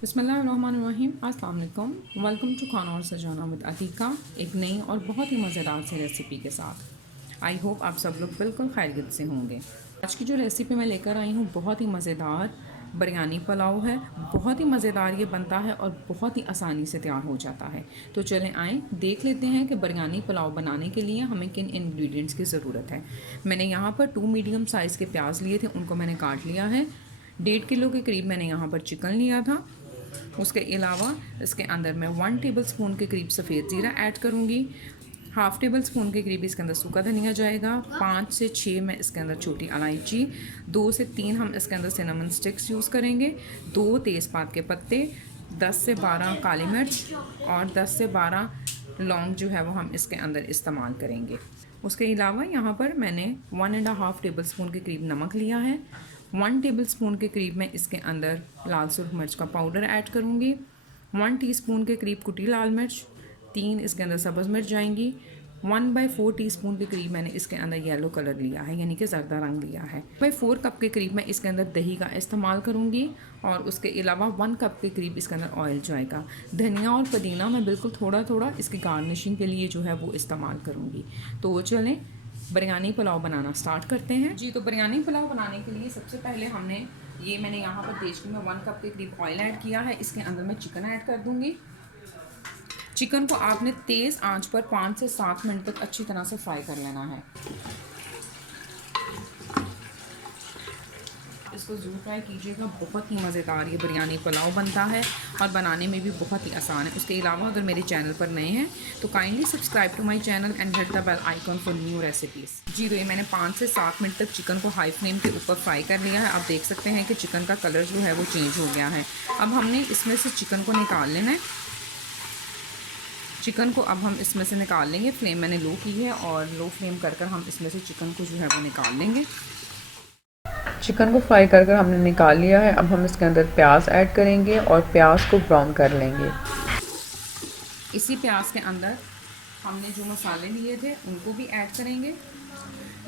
बिस्मिल्लाहिर्रहमानिर्रहीम। अस्सलाम वालेकुम। वेलकम टू खाना और सजाना विद अतीका, एक नई और बहुत ही मज़ेदार सी रेसिपी के साथ। आई होप आप सब लोग बिल्कुल खैरियत से होंगे। आज की जो रेसिपी मैं लेकर आई हूँ बहुत ही मज़ेदार बिरयानी पुलाव है। बहुत ही मज़ेदार ये बनता है और बहुत ही आसानी से तैयार हो जाता है। तो चलें आएँ देख लेते हैं कि बिरयानी पुलाव बनाने के लिए हमें किन इंग्रेडिएंट्स की ज़रूरत है। मैंने यहाँ पर 2 मीडियम साइज़ के प्याज लिए थे, उनको मैंने काट लिया है। 1.5 किलो के करीब मैंने यहाँ पर चिकन लिया था। उसके अलावा इसके अंदर मैं 1 टेबल स्पून के करीब सफ़ेद ज़ीरा ऐड करूँगी। हाफ़ टेबल स्पून के करीब इसके अंदर सूखा धनिया जाएगा। 5 से 6 मैं इसके अंदर छोटी इलायची, 2 से 3 हम इसके अंदर सिनेमन स्टिक्स यूज़ करेंगे, 2 तेज़पात के पत्ते, 10 से 12 काली मिर्च और 10 से 12 लौंग जो है वो हम इसके अंदर इस्तेमाल करेंगे। उसके अलावा यहाँ पर मैंने 1.5 टेबल स्पून के करीब नमक लिया है। 1 टेबल स्पून के करीब मैं इसके अंदर लाल सुर्ख मिर्च का पाउडर ऐड करूँगी। 1 टीस्पून के करीब कुटी लाल मिर्च, 3 इसके अंदर सब्ज़ मिर्च जाएंगी। 1/4 टीस्पून के करीब मैंने इसके अंदर येलो कलर लिया है, यानी कि ज़र्दा रंग लिया है। 4 कप के करीब मैं इसके अंदर दही का इस्तेमाल करूँगी और उसके अलावा 1 कप के करीब इसके अंदर ऑयल जाएगा। धनिया और पुदीना मैं बिल्कुल थोड़ा थोड़ा इसकी गार्निशिंग के लिए जो है वो इस्तेमाल करूँगी। तो चलें बिरयानी पुलाव बनाना स्टार्ट करते हैं। जी, तो बिरयानी पुलाव बनाने के लिए सबसे पहले मैंने यहाँ पर देचकी में 1 कप के करीब ऑयल ऐड किया है। इसके अंदर मैं चिकन ऐड कर दूँगी। चिकन को आपने तेज़ आंच पर 5 से 7 मिनट तक अच्छी तरह से फ्राई कर लेना है। इसको ज़रूर ट्राई कीजिएगा, बहुत ही मज़ेदार ये बिरयानी पुलाव बनता है और बनाने में भी बहुत ही आसान है। उसके अलावा अगर मेरे चैनल पर नए हैं तो kindly subscribe to my channel and hit the bell icon for new recipes. जी, तो ये मैंने 5 से 7 मिनट तक चिकन को हाई फ्लेम के ऊपर फ्राई कर लिया है। आप देख सकते हैं कि चिकन का कलर जो है वो चेंज हो गया है। अब हमने इसमें से चिकन को निकाल लेना है। चिकन को अब हम इसमें से निकाल लेंगे। फ्लेम मैंने लो की है और लो फ्लेम कर हम इसमें से चिकन को जो है वो निकाल लेंगे। चिकन को फ्राई कर हमने निकाल लिया है। अब हम इसके अंदर प्याज ऐड करेंगे और प्याज को ब्राउन कर लेंगे। इसी प्याज के अंदर हमने जो मसाले लिए थे उनको भी ऐड करेंगे।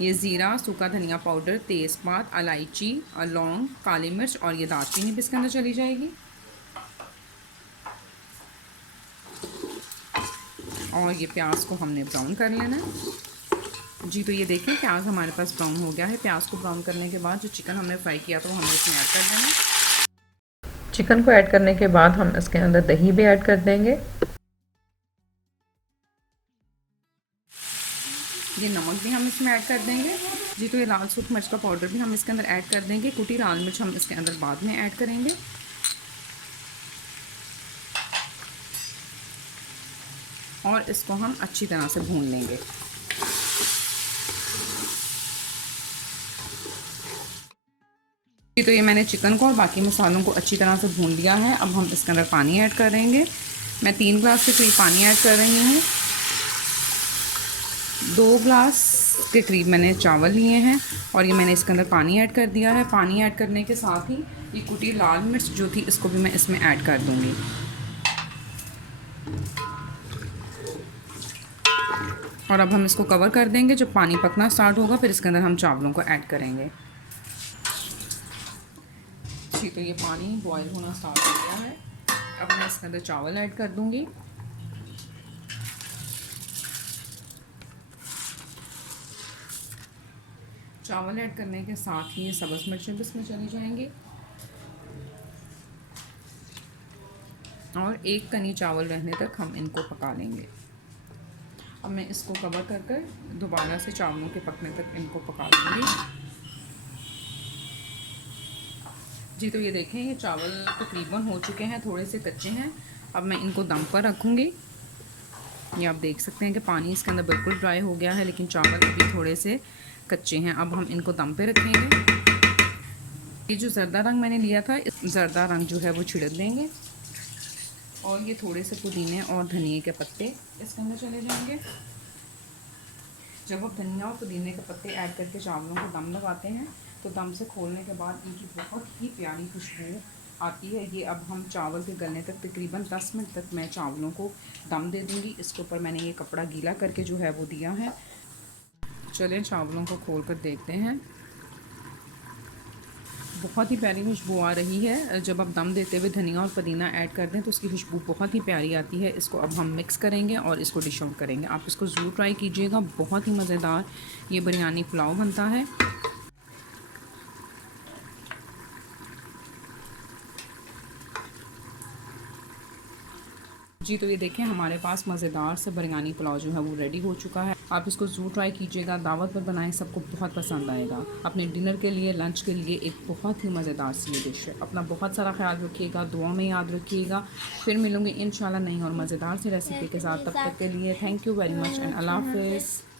ये ज़ीरा, सूखा धनिया पाउडर, तेज़पात, इलायची, लौंग, काली मिर्च और ये दालचीनी भी इसके अंदर चली जाएगी। और ये प्याज को हमने ब्राउन कर लेना है। जी, तो ये देखें प्याज हमारे पास ब्राउन हो गया है। प्याज को ब्राउन करने के बाद जो चिकन हमने फ्राई किया था वो हमने इसमें ऐड कर देना है। चिकन को ऐड करने के बाद हम इसके अंदर दही भी ऐड कर देंगे। ये नमक भी हम इसमें ऐड कर देंगे। जी, तो ये लाल सूख मिर्च का पाउडर भी हम इसके अंदर ऐड कर देंगे। कुटी लाल मिर्च हम इसके अंदर बाद में ऐड करेंगे। और इसको हम अच्छी तरह से भून लेंगे। तो ये मैंने चिकन को और बाकी मसालों को अच्छी तरह से भून लिया है। अब हम इसके अंदर पानी ऐड करेंगे। मैं 3 ग्लास के करीब पानी ऐड कर रही हूँ। 2 ग्लास के करीब मैंने चावल लिए हैं और ये मैंने इसके अंदर पानी ऐड कर दिया है। पानी ऐड करने के साथ ही ये कुटी लाल मिर्च जो थी इसको भी मैं इसमें ऐड कर दूँगी। और अब हम इसको कवर कर देंगे। जब पानी पकना स्टार्ट होगा फिर इसके अंदर हम चावलों को ऐड करेंगे। जी, तो ये पानी बॉईल होना स्टार्ट हो गया है। अब मैं इसके अंदर चावल ऐड कर दूंगी। चावल ऐड करने के साथ ही ये सब्ज़ मिर्चें भी इसमें चली जाएंगी और 1 कनी चावल रहने तक हम इनको पका लेंगे। अब मैं इसको कवर कर दोबारा से चावलों के पकने तक इनको पका लूँगी। जी, तो ये देखें ये चावल तकरीबन हो चुके हैं, थोड़े से कच्चे हैं। अब मैं इनको दम पर रखूँगी। ये आप देख सकते हैं कि पानी इसके अंदर बिल्कुल ड्राई हो गया है लेकिन चावल अभी थोड़े से कच्चे हैं। अब हम इनको दम पे रखेंगे। ये जो ज़र्दा रंग मैंने लिया था इस ज़र्दा रंग जो है वो छिड़क देंगे और ये थोड़े से पुदीने और धनिए के पत्ते इसके अंदर चले जाएंगे। जब आप धनिया और पुदीने के पत्ते ऐड करके चावलों को दम लगाते हैं तो दम से खोलने के बाद इनकी बहुत ही प्यारी खुशबू आती है। ये अब हम चावल के गलने तक तकरीबन 10 मिनट तक मैं चावलों को दम दे दूँगी। इसके ऊपर मैंने ये कपड़ा गीला करके जो है वो दिया है। चलें चावलों को खोल कर देखते हैं। बहुत ही प्यारी खुशबू आ रही है। जब आप दम देते हुए धनिया और पुदीना ऐड कर दें तो उसकी खुशबू बहुत ही प्यारी आती है। इसको अब हम मिक्स करेंगे और इसको डिश आउट करेंगे। आप इसको ज़रूर ट्राई कीजिएगा, बहुत ही मज़ेदार ये बिरयानी पुलाव बनता है। जी तो ये देखें, हमारे पास मज़ेदार से बिरयानी पुलाव जो है वो रेडी हो चुका है। आप इसको ज़रूर ट्राई कीजिएगा, दावत पर बनाएं, सबको बहुत पसंद आएगा। अपने डिनर के लिए, लंच के लिए एक बहुत ही मज़ेदार सी ये डिश है। अपना बहुत सारा ख्याल रखिएगा, दुआ में याद रखिएगा। फिर मिलूँगी इंशाल्लाह नई और मज़ेदार सी रेसिपी के साथ। तब तक के लिए thank you very much and Allah हाफ़िज़।